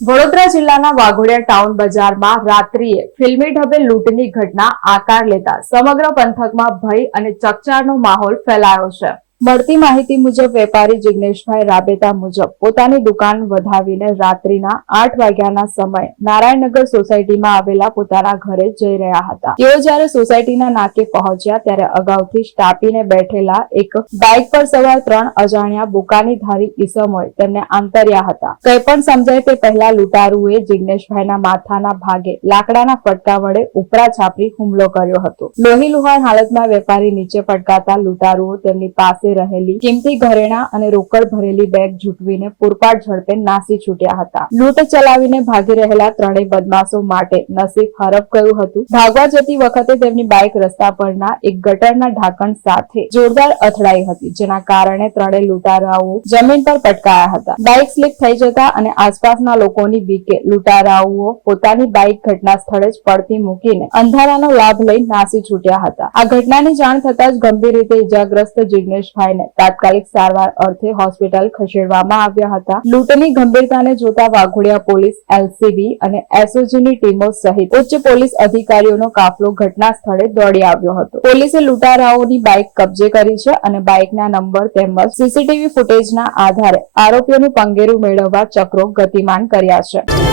વડોદરા જિલ્લાના વાઘોડિયા ટાઉન બજારમાં રાત્રિએ ફિલ્મી ઢબે લૂંટની ઘટના આકાર લેતા સમગ્ર પંથકમાં ભય અને ચકચારનો માહોલ ફેલાયો છે। મળતી માહિતી મુજબ વેપારી જિગ્નેશભાઈ રાબેતા મુજબ પોતાની દુકાન વધાવીને રાત્રિના 8 વાગ્યાના સમયે નારાયણનગર સોસાયટીમાં આવેલા પોતાના ઘરે જઈ રહ્યા હતા। તેઓ જ્યારે સોસાયટીના નાકે પહોંચ્યા ત્યારે અગાઉથી સ્ટાપીને બેઠેલા એક બાઇક પર સવાર 3 અજાણ્યા બુકાનીધારી ઈસમોએ તેમને આંતર્યા હતા। કંઈ પણ સમજાય તે પહેલા લૂંટારુએ જિગ્નેશભાઈના માથાના ભાગે લાકડાના ફટકા વડે ઉપરા છાપરી હુમલો કર્યો હતો। લોહીલુહાણ હાલતમાં વેપારી નીચે પટકાતા લૂંટારુઓ તેમની પાસે રહેલી કિંમતી ઘરેણા અને રોકડ ભરેલી બેગ ઝૂંટવીને પૂરપાટ ઝડપે નાસી છૂટ્યા હતા। લૂંટ ચલાવીને ભાગી રહેલા ત્રણેય બદમાશો માટે નસીબ હરફ ગયું હતું। ભાગવા જતી વખતે તેમની બાઇક રસ્તા પરના એક ગટરના ઢાંકણ સાથે જોરદાર અથડાઈ હતી, જેના કારણે ત્રણેય લૂંટારાઓ જમીન પર પટકાયા હતા। બાઇક સ્લીપ થઈ જતા અને આસપાસના લોકોની બીકે લૂંટારાઓ પોતાની બાઇક ઘટના સ્થળે જ પડતી મૂકીને અંધારાનો લાભ લઈ નાસી છૂટ્યા હતા। આ ઘટનાની જાણ થતાં જ ગંભીર રીતે ઇજાગ્રસ્ત જિગ્નેશ તાત્કાલિક સારવાર અર્થે હોસ્પિટલ ખસેડવામાં આવ્યા હતા। લૂંટની ગંભીરતાને જોતા વાઘોડિયા પોલીસ, એલસીબી અને એસઓજીની ટીમો સહિત ઉચ્ચ પોલીસ અધિકારીઓનો કાફલો ઘટના સ્થળે દોડી આવ્યો હતો। પોલીસે લૂંટારાઓની બાઇક કબજે કરી છે અને બાઇકના નંબર તેમજ સીસીટીવી ફૂટેજના આધારે આરોપીઓનું પંગેરું મેળવવા ચક્રો ગતિમાન કર્યા છે।